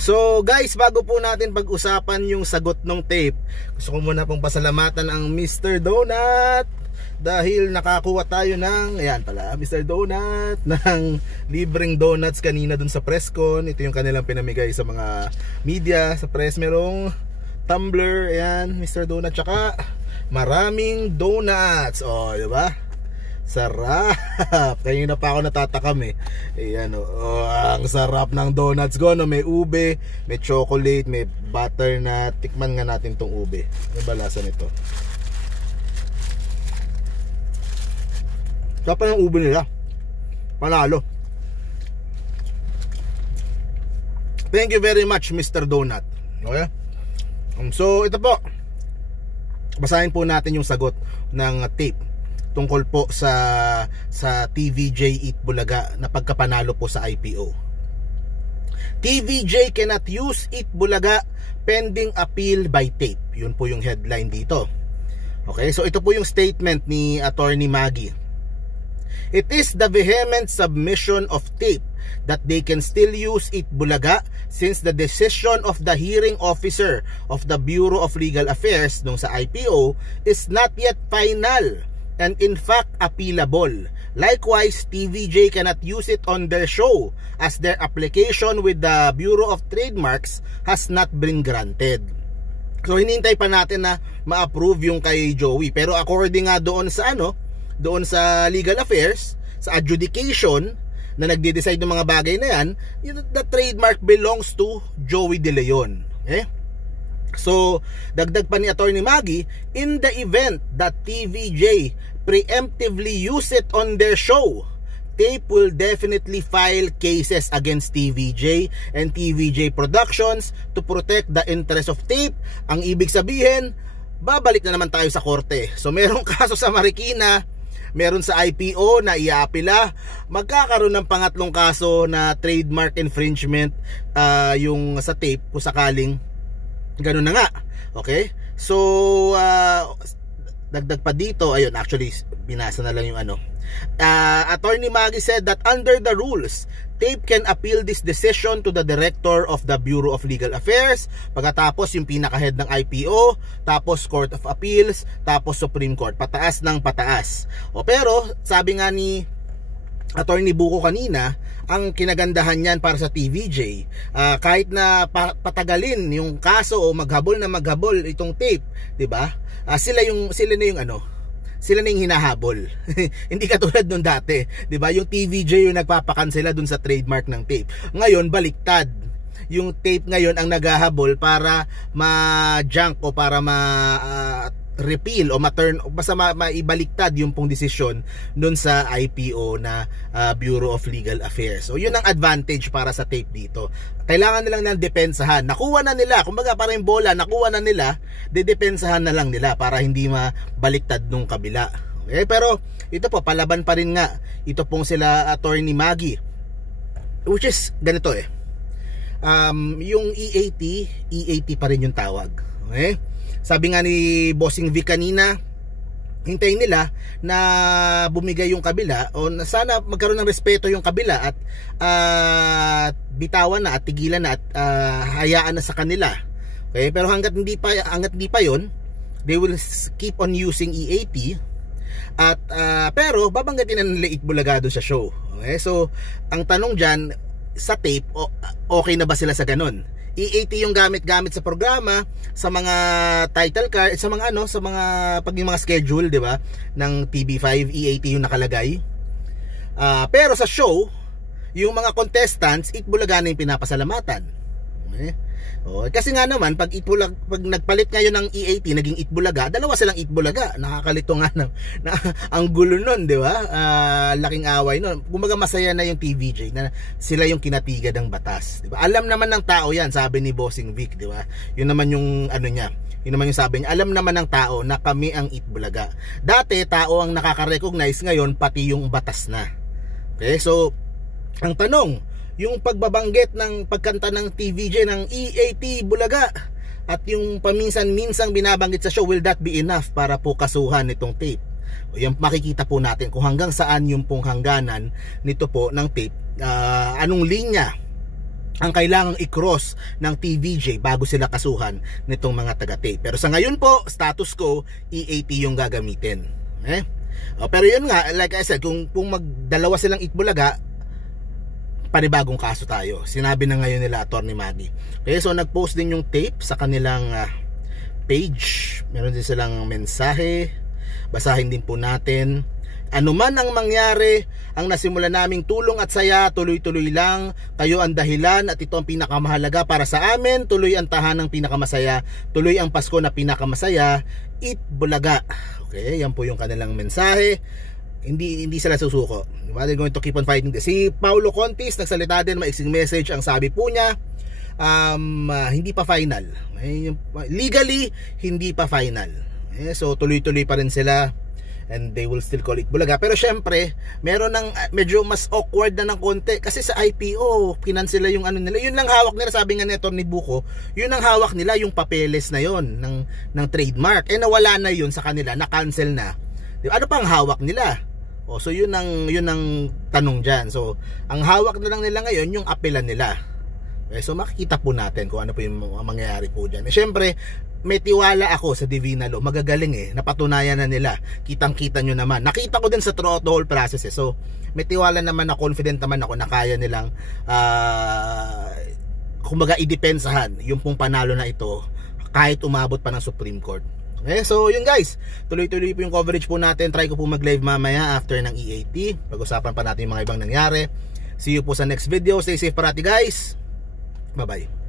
So guys, bago po natin pag-usapan yung sagot ng tape, gusto ko muna pong pasalamatan ang Mr. Donut dahil nakakuha tayo ng, ayan pala, Mr. Donut ng libreng donuts kanina dun sa presscon. Ito yung kanilang pinamigay sa mga media, sa press. Merong tumbler, ayan, Mr. Donut, tsaka maraming donuts. Oh, diba? Sarap. Kanina pa ako natatakam eh. Ayan oh, ang sarap ng donuts ko, no? May ube, may chocolate, may butternut. Tikman nga natin tong ube. Ano ba lasa nito? Sarap ng ube nila. Panalo. Thank you very much, Mr. Donut. Okay? So ito po, basahin po natin yung sagot ng tape tungkol po sa TVJ Eat Bulaga na pagkapanalo po sa IPO. TVJ cannot use Eat Bulaga pending appeal by tape. Yun po yung headline dito. Okay, so ito po yung statement ni Attorney Maggie. It is the vehement submission of tape that they can still use Eat Bulaga since the decision of the hearing officer of the Bureau of Legal Affairs nung sa IPO is not yet final and in fact appealable. Likewise, TVJ cannot use it on their show as their application with the Bureau of Trademarks has not been granted. So hinintay pa natin na ma-approve yung kay Joey, pero according nga doon sa doon sa Legal Affairs, sa adjudication na nagde-decide ng mga bagay na yan, the trademark belongs to Joey De Leon. Okay? So, dagdag pa ni Attorney Maggie, in the event that TVJ preemptively use it on their show, tape will definitely file cases against TVJ and TVJ Productions to protect the interest of tape. Ang ibig sabihin, babalik na naman tayo sa korte. So, merong kaso sa Marikina, meron sa IPO na iaapila, magkakaroon ng pangatlong kaso na trademark infringement yung sa tape kung sakaling ganun na nga. Okay? So, dagdag pa dito, ayun, actually, binasa na lang yung Attorney Maggie said that under the rules, tape can appeal this decision to the Director of the Bureau of Legal Affairs, pagkatapos yung pinaka-head ng IPO, tapos Court of Appeals, tapos Supreme Court. Pataas ng pataas. Pero, sabi nga ni Attorney Buko kanina, ang kinagandahan niyan para sa TVJ, kahit na patagalin yung kaso o maghabol na maghabol itong tape, 'di ba? Sila na yung hinahabol. Hindi katulad nung dati, 'di ba? Yung TVJ yung nagpapakansela dun sa trademark ng tape. Ngayon baliktad. Yung tape ngayon ang naghahabol para ma-junk o para repeal o basta maibaliktad yung pong desisyon dun sa IPO na Bureau of Legal Affairs. So yun ang advantage para sa tape dito. Kailangan nilang ng depensahan. Nakuha na nila, kumbaga parang yung bola, nakuha na nila, dedepensahan na lang nila para hindi mabaliktad nung kabila. Okay, pero ito po, palaban pa rin nga. Ito pong sila Attorney Maggie. Which is ganito yung EAT pa rin yung tawag. Okay? Sabi nga ni Bossing Vic kanina, hintayin nila na bumigay yung kabila o sana magkaroon ng respeto yung kabila at bitawan na at tigilan na at hayaan na sa kanila. Okay? Pero hanggat hindi pa yon, they will keep on using EAT at pero babanggitin na nila Eat Bulaga doon sa show. Okay? So ang tanong dyan, sa tape, okay na ba sila sa ganun? EAT yung gamit-gamit sa programa, sa mga title card, sa mga pag yung mga schedule, 'di ba? Ng TV5, EAT yung nakalagay. Pero sa show, yung mga contestants, Eat Bulaga na yung pinapasalamatan. Okay? Kasi nga naman pag nagpalit ngayon ng EAT, naging Eat Bulaga, dalawa silang Eat Bulaga. Nakakalito nga na ang gulo nun, di ba? Laking away nun. Kumbaga masaya na yung TVJ na sila yung kinatigad ng batas, di ba? Alam naman ng tao yan, sabi ni Bossing Vic, di ba? Yun naman yung niya. Yun naman yung sabi niya. Alam naman ng tao na kami ang Eat Bulaga. Dati tao ang nakaka-recognize, ngayon pati yung batas na. Okay? So ang tanong, yung pagbabanggit ng pagkanta ng TVJ ng EAT Bulaga at yung paminsan-minsang binabanggit sa show, will that be enough para po kasuhan nitong tape? O yan, makikita po natin kung hanggang saan yung pong hangganan nito po ng tape, anong linya ang kailangang i-cross ng TVJ bago sila kasuhan nitong mga taga-tape. Pero sa ngayon po, status quo, EAT yung gagamitin. Pero yun nga, like I said, kung magdalawa silang Itbulaga, panibagong kaso tayo. Sinabi na ngayon nila Atty. Maggie. Okay, so nag-post din yung tape sa kanilang page. Meron din silang mensahe. Basahin din po natin. Ano man ang mangyari, ang nasimula naming tulong at saya, tuloy-tuloy lang. Kayo ang dahilan at ito ang pinakamahalaga para sa amin. Tuloy ang tahanang pinakamasaya. Tuloy ang Pasko na pinakamasaya. Itbulaga. Okay, yan po yung kanilang mensahe. Hindi sila susuko. They're going to keep on fighting this. Si Paulo Contis nagsalita din, maiksing message. Ang sabi po niya, hindi pa final. Legally, hindi pa final. So tuloy-tuloy pa rin sila. And they will still call it Bulaga. Pero syempre, meron ng medyo mas awkward na ng konti. Kasi sa IPO, kinansela yung ano nila. Yun lang hawak nila, sabi nga nito ni Buko, yun ang hawak nila, yung papeles na yon ng trademark. Nawala na yun sa kanila, na-cancel na. Diba? Ano pa ang hawak nila? So yun ang tanong dyan. So, ang hawak na lang nila ngayon, yung apelan nila. So makikita po natin kung ano po yung mangyayari po dyan. Syempre, may tiwala ako sa Divina Law, magagaling napatunayan na nila, kitang-kita nyo naman, nakita ko din sa throughout the whole process so may tiwala naman na, confident naman ako na kaya nilang kumbaga idepensahan yung pong panalo na ito kahit umabot pa ng Supreme Court. Okay, so yun guys, tuloy-tuloy po yung coverage po natin. Try ko po mag-live mamaya after ng EAT, pag-usapan pa natin yung mga ibang nangyari. See you po sa next video, stay safe parati guys, bye bye.